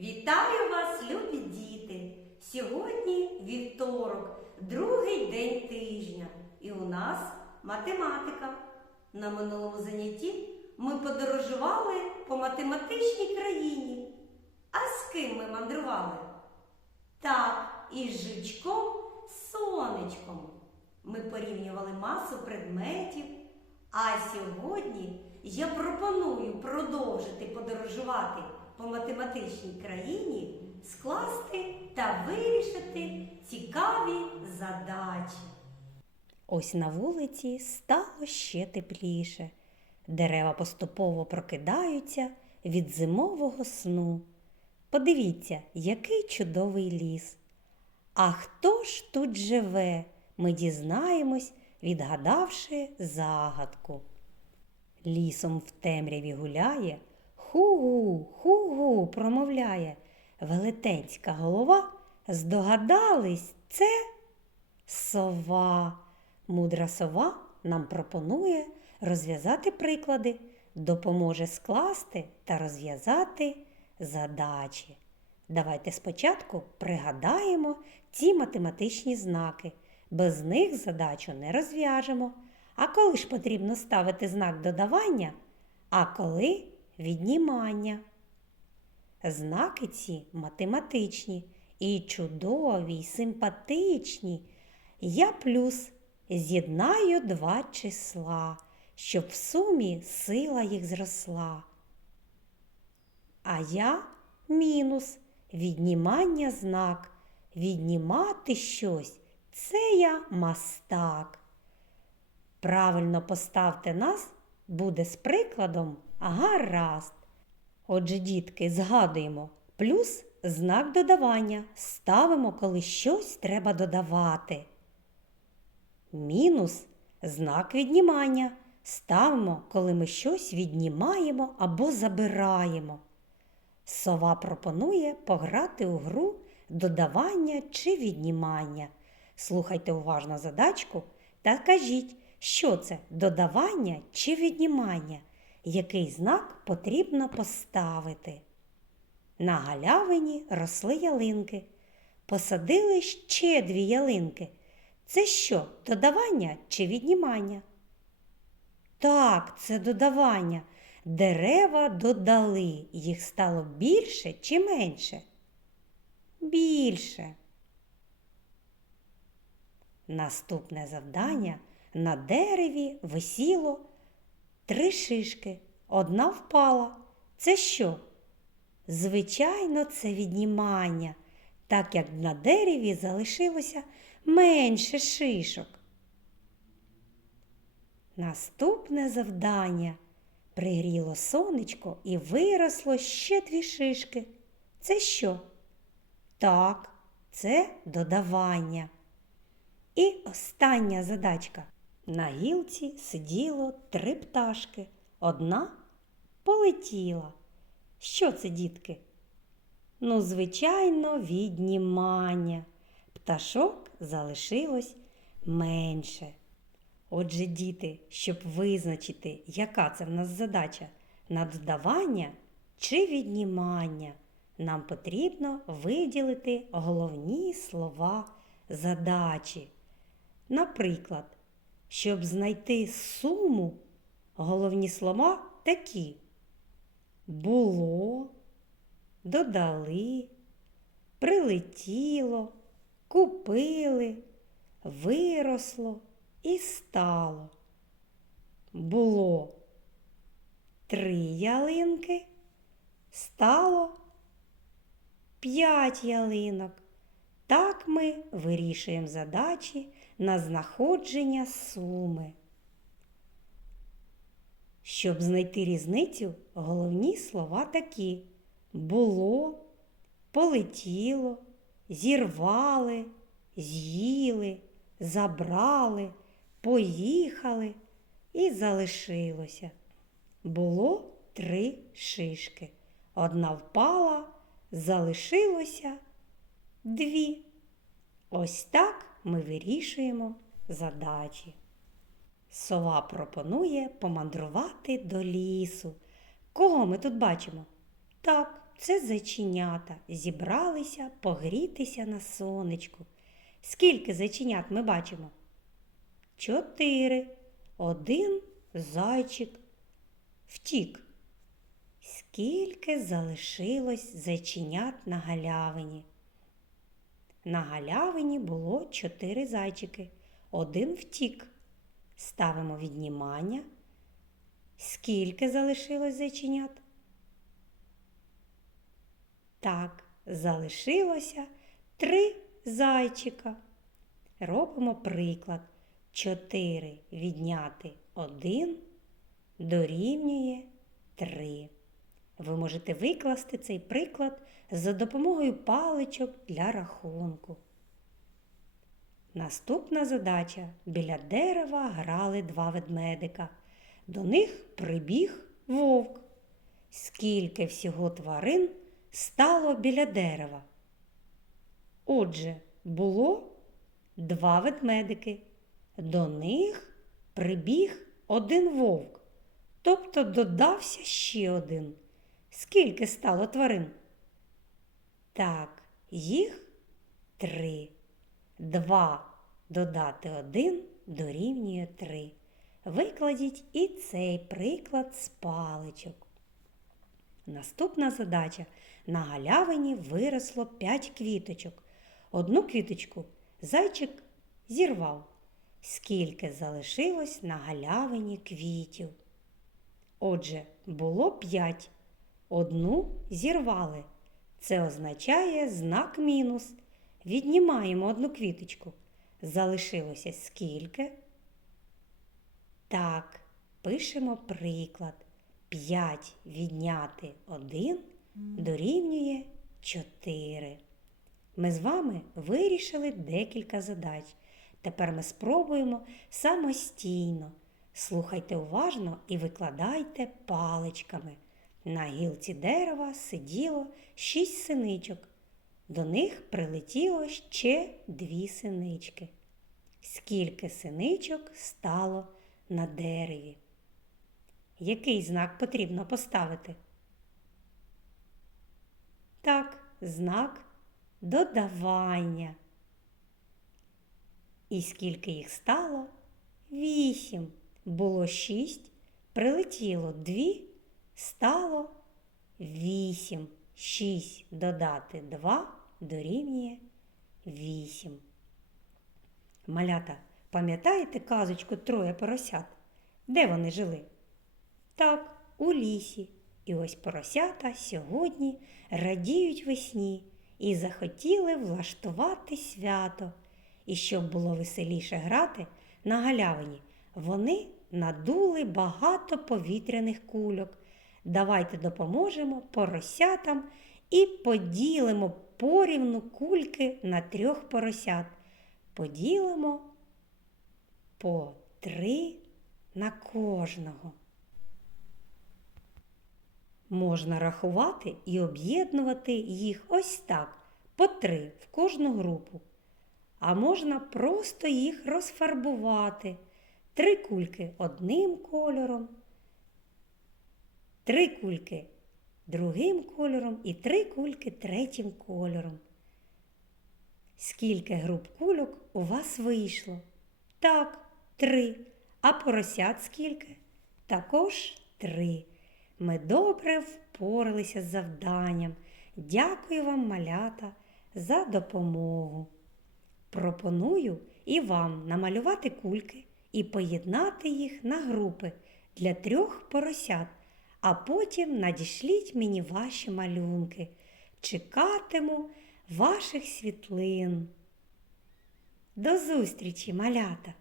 Вітаю вас, любі діти! Сьогодні вівторок, другий день тижня, і у нас математика. На минулому занятті ми подорожували по математичній країні. А з ким ми мандрували? Так, із жичком сонечком. Ми порівнювали масу предметів. А сьогодні я пропоную продовжити подорожувати по математичній країні, скласти та вирішити цікаві задачі. Ось на вулиці стало ще тепліше. Дерева поступово прокидаються від зимового сну. Подивіться, який чудовий ліс. А хто ж тут живе? Ми дізнаємось, відгадавши загадку. Лісом в темряві гуляє, ху-гу, ху-гу промовляє. Велетенська голова, здогадались, це сова. Мудра сова нам пропонує розв'язати приклади, допоможе скласти та розв'язати задачі. Давайте спочатку пригадаємо ці математичні знаки. Без них задачу не розв'яжемо. А коли ж потрібно ставити знак додавання, а коли віднімання. Знаки ці математичні і чудові, і симпатичні. Я плюс з'єднаю два числа, щоб в сумі сила їх зросла. А я мінус віднімання знак. Віднімати щось це я мастак. Правильно поставте нас буде з прикладом гаразд. Отже, дітки, згадуємо плюс знак додавання ставимо, коли щось треба додавати. Мінус знак віднімання ставимо, коли ми щось віднімаємо або забираємо. Сова пропонує пограти у гру додавання чи віднімання. Слухайте уважно задачку та кажіть, що це додавання чи віднімання, який знак потрібно поставити. На галявині росли ялинки. Посадили ще дві ялинки. Це що, додавання чи віднімання? Так, це додавання. Дерева додали, їх стало більше чи менше? Більше. Наступне завдання на дереві висіло три шишки. Одна впала. Це що? Звичайно, це віднімання, так як на дереві залишилося менше шишок. Наступне завдання пригріло сонечко і виросло ще дві шишки. Це що? Так, це додавання. І остання задачка. На гілці сиділо три пташки. Одна полетіла. Що це, дітки? Ну, звичайно, віднімання. Пташок залишилось менше. Отже, діти, щоб визначити, яка це в нас задача на додавання чи віднімання, нам потрібно виділити головні слова задачі. Наприклад, щоб знайти суму, головні слова такі: було, додали, прилетіло, купили, виросло і стало. Було три ялинки, стало п'ять ялинок. Так ми вирішуємо задачі на знаходження суми. Щоб знайти різницю, головні слова такі: було, полетіло, зірвали, з'їли, забрали, поїхали і залишилося. Було три шишки. Одна впала, залишилося дві. Ось так ми вирішуємо задачі. Сова пропонує помандрувати до лісу. Кого ми тут бачимо? Так, це зайченята зібралися погрітися на сонечку. Скільки зайченят ми бачимо? Чотири. Один зайчик втік. Скільки залишилось зайченят на галявині? На галявині було чотири зайчики. Один втік. Ставимо віднімання. Скільки залишилось зайченят? Так, залишилося три зайчика. Робимо приклад. Чотири відняти один дорівнює три. Ви можете викласти цей приклад за допомогою паличок для рахунку. Наступна задача. Біля дерева грали два ведмедика. До них прибіг вовк. Скільки всього тварин стало біля дерева? Отже, було два ведмедики. До них прибіг один вовк. Тобто додався ще один. Скільки стало тварин? Так, їх три. Два додати один дорівнює три. Викладіть і цей приклад з паличок. Наступна задача. На галявині виросло п'ять квіточок. Одну квіточку зайчик зірвав. Скільки залишилось на галявині квітів? Отже, було п'ять. Одну зірвали. Це означає знак мінус. Віднімаємо одну квіточку. Залишилося скільки? Так, пишемо приклад. 5 відняти 1 дорівнює 4. Ми з вами вирішили декілька задач. Тепер ми спробуємо самостійно. Слухайте уважно і викладайте паличками. На гілці дерева сиділо шість синичок. До них прилетіло ще дві синички. Скільки синичок стало на дереві? Який знак потрібно поставити? Так, знак додавання. І скільки їх стало? Вісім. Було шість, прилетіло дві, стало вісім. Шість додати два дорівнює вісім. Малята, пам'ятаєте казочку троє поросят? Де вони жили? Так, у лісі. І ось поросята сьогодні радіють весні і захотіли влаштувати свято. І щоб було веселіше грати на галявині, вони надули багато повітряних кульок. Давайте допоможемо поросятам і поділимо порівну кульки на трьох поросят. Поділимо по три на кожного. Можна рахувати і об'єднувати їх ось так, по три в кожну групу. А можна просто їх розфарбувати. Три кульки одним кольором, три кульки другим кольором і три кульки третім кольором. Скільки груп кульок у вас вийшло? Так, три. А поросят скільки? Також три. Ми добре впоралися з завданням. Дякую вам, малята, за допомогу. Пропоную і вам намалювати кульки і поєднати їх на групи для трьох поросят, а потім надішліть мені ваші малюнки. Чекатиму ваших світлин. До зустрічі, малята!